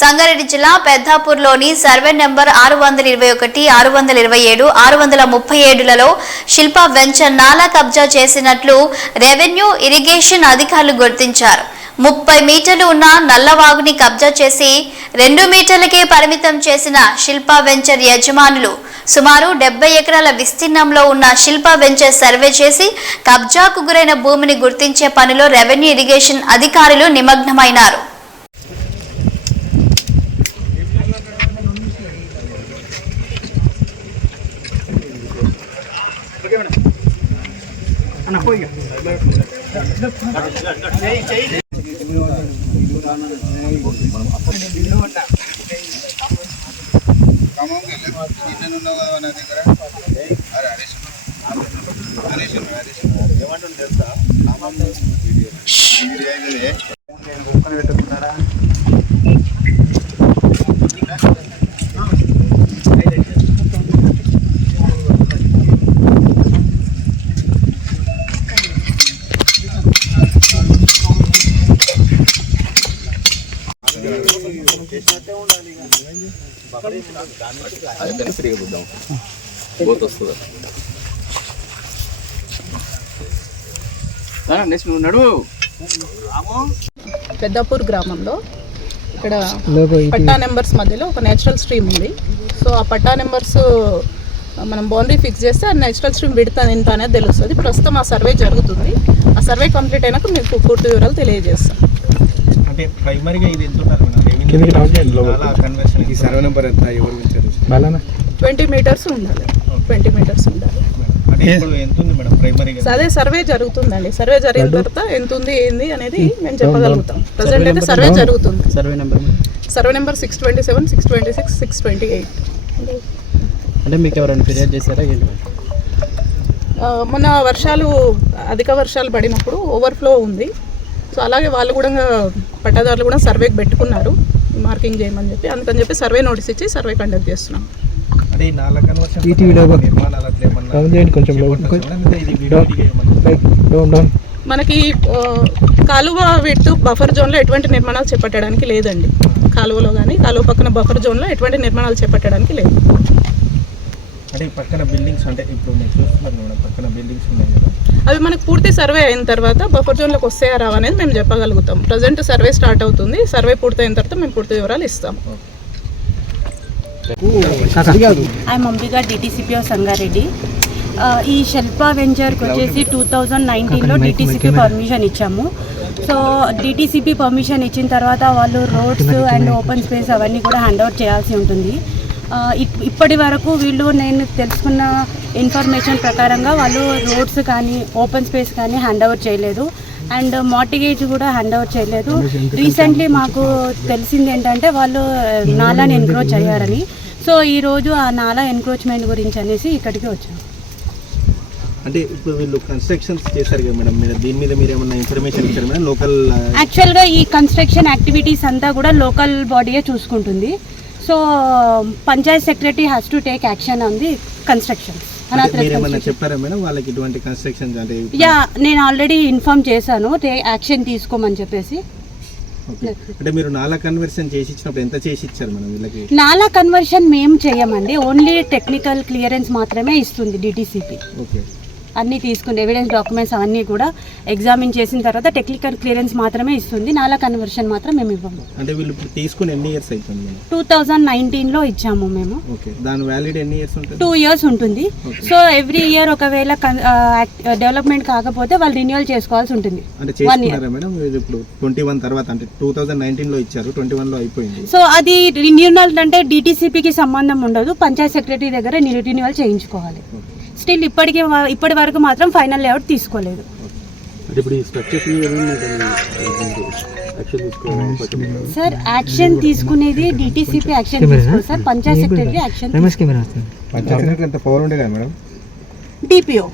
సంగారెడ్డి జిల్లా పెద్దాపూర్లోని survey number 621, 627, 637లలో Shilpa venture నాలా కబ్జా చేసినట్లు రెవెన్యూ ఇరిగేషన్ అధికారులు గుర్తించారు. 30 మీటర్లు ఉన్న నల్లవాగుని కబ్జా చేసి 2 మీటర్లకే పరిమితం చేసిన శిల్పా వెంచర్ యజమానులు సుమారు 70 ఎకరాల విస్తీర్ణంలో ఉన్న శిల్పా వెంచర్ సర్వే చేసి కబ్జాకు గురైన భూమిని గుర్తించే పనిలో రెవెన్యూ ఇరిగేషన్ అధికారులు నిమగ్నమైనారు. పెద్దాపూర్ గ్రామంలో ఇక్కడ పట్టా నెంబర్స్ మధ్యలో ఒక నేచురల్ స్ట్రీమ్ ఉంది. సో ఆ పట్టా నెంబర్స్ మనం బౌండరీ ఫిక్స్ చేస్తే ఆ నేచురల్ స్ట్రీమ్ విడత ఎంత అనేది తెలుస్తుంది. ప్రస్తుతం ఆ సర్వే జరుగుతుంది. ఆ సర్వే కంప్లీట్ అయినాక మీకు పూర్తి వివరాలు తెలియజేస్తాం. అంటే ప్రైమరీగా ఇది ఎంత ఉంటుంది ఈ సర్వే నెంబర్ ఎంత 20 మీటర్స్ ఉండాలి. 20 మీటర్స్ ఉండాలి. ఎంత ఉంది మేడం ప్రైమరీగా? అదే సర్వే జరుగుతుందండి. సర్వే జరిగిన తర్వాత ఎంత ఉంది ఏంది అనేది మేము చెప్పగలుగుతాం. ప్రజెంట్ అయితే సర్వే జరుగుతుంది. Survey number 627, 626, 628. అంటే మీకు ఎవరైనా ఫిర్యాదు చేశారా? మొన్న అధిక వర్షాలు పడినప్పుడు ఓవర్ఫ్లో ఉంది. సో అలాగే వాళ్ళు కూడా పట్టాదారులు కూడా సర్వేకి పెట్టుకున్నారు మార్కింగ్ చేయమని చెప్పి. అందుకని చెప్పి సర్వే నోటీస్ ఇచ్చి సర్వే కండక్ట్ చేస్తున్నాం. మనకి కాలువ విడ్త్ బఫర్ జోన్లో ఎటువంటి నిర్మాణాలు చేపట్టడానికి లేదండి. కాలువలో కానీ కాలువ పక్కన బఫర్ జోన్లో ఎటువంటి నిర్మాణాలు చేపట్టడానికి లేదు. అంటే పక్కన బిల్డింగ్స్ అంటే ఇప్పుడు మీరు చూస్తున్నారు పక్కన బిల్డింగ్స్ ఉన్నాయి కదా, అవి మనకు పూర్తి సర్వే అయిన తర్వాత బఫర్ జోన్లోకి వస్తాయా రావా అనేది మేము చెప్పగలుగుతాం. ప్రజెంట్ సర్వే స్టార్ట్ అవుతుంది. సర్వే పూర్తయిన తర్వాత మేము పూర్తి వివరాలు ఇస్తాం. I'm Ambika, DTCP of Sangareddy. ఈ శిల్పా వెంచర్కి వచ్చేసి 2019లో డిటిసిపి పర్మిషన్ ఇచ్చాము. సో డిటిసిపి పర్మిషన్ ఇచ్చిన తర్వాత వాళ్ళు రోడ్స్ అండ్ ఓపెన్ స్పేస్ అవన్నీ కూడా హ్యాండ్ ఓవర్ చేయాల్సి ఉంటుంది. ఇప్పటి వరకు నేను తెలుసుకున్న ఇన్ఫర్మేషన్ ప్రకారంగా వాళ్ళు రోడ్స్ కానీ ఓపెన్ స్పేస్ కానీ హ్యాండ్ ఓవర్ చేయలేదు అండ్ మార్టిగేజ్ కూడా హ్యాండ్ ఓవర్ చేయలేదు. రీసెంట్లీ మాకు తెలిసింది ఏంటంటే వాళ్ళు నాలాని ఎన్క్రోచ్ అయ్యారని. సో ఈరోజు ఆ నాలా ఎన్క్రోచ్మెంట్ గురించి అనేసి ఇక్కడికి వచ్చాము. అంటే ఇప్పుడు వీళ్ళు కన్స్ట్రక్షన్స్ చేశారు కదా మేడం, దీని మీద మీరు ఏమన్నా ఇన్ఫర్మేషన్ ఇచ్చారు మేడం? లోకల్ యాక్చువల్గా ఈ కన్స్ట్రక్షన్ యాక్టివిటీస్ అంతా కూడా లోకల్ బాడీయే చూసుకుంటుంది. So Panchayat secretary has to take action on the construction. చెప్పారా మేడం వాళ్ళకి ఇటువంటి కన్స్ట్రక్షన్? నేను ఆల్రెడీ ఇన్ఫార్మ్ చేశాను యాక్షన్ తీసుకోమని చెప్పేసి. అంటే మీరు నాలా కన్వర్షన్ చేసి ఇచ్చినప్పుడు ఎంత చేసి ఇచ్చారు మేడం వీళ్ళకి? నాలా కన్వర్షన్ మేము చేయమండి, ఓన్లీ టెక్నికల్ క్లియరెన్స్ మాత్రమే ఇస్తుంది డిటిసిపి. ఓకే, అన్నీ తీసుకుని ఎవిడెన్స్ డాక్యుమెంట్స్ అవన్నీ కూడా ఎగ్జామిన్ చేసిన తర్వాత టెక్నికల్ క్లియరెన్స్ మాత్రమే ఇస్తుంది. నాలా కన్వర్షన్ మాత్రం మేము ఇవ్వము. అంటే వీళ్ళు ఇప్పుడు తీసుకుని ఎన్ని ఇయర్స్ అవుతుంది? 2019లో ఇచ్చాము మేము. ఓకే, దాని వ్యాలిడ్ ఎన్ని ఇయర్స్ ఉంటుంది? 2 years ఉంటుంది. సో ఎవ్రీ ఇయర్ ఒకవేళ డెవలప్మెంట్ కాకపోతే వాళ్ళు రిన్యూవల్ చేసుకోవాల్సి ఉంటుంది. అంటే చేసుకున్నారా మేడం? ఇప్పుడు 21 తర్వాత అంటే 2019లో ఇచ్చారు, 21లో అయిపోయింది. సో అది రిన్యూవల్ అంటే డిటిసిపికి సంబంధం ఉండదు, పంచాయత్ సెక్రటరీ దగ్గర రిన్యూవల్ చేయించుకోవాలి. స్టిల్ ఇప్పటి వరకు మాత్రం ఫైనల్ లేఅవుట్ తీసుకోలేదు. సార్ యాక్షన్ తీసుకునేది డిటిసిపి యాక్షన్ తీసుకోవాలి sir, Panchayat secretary action DPO.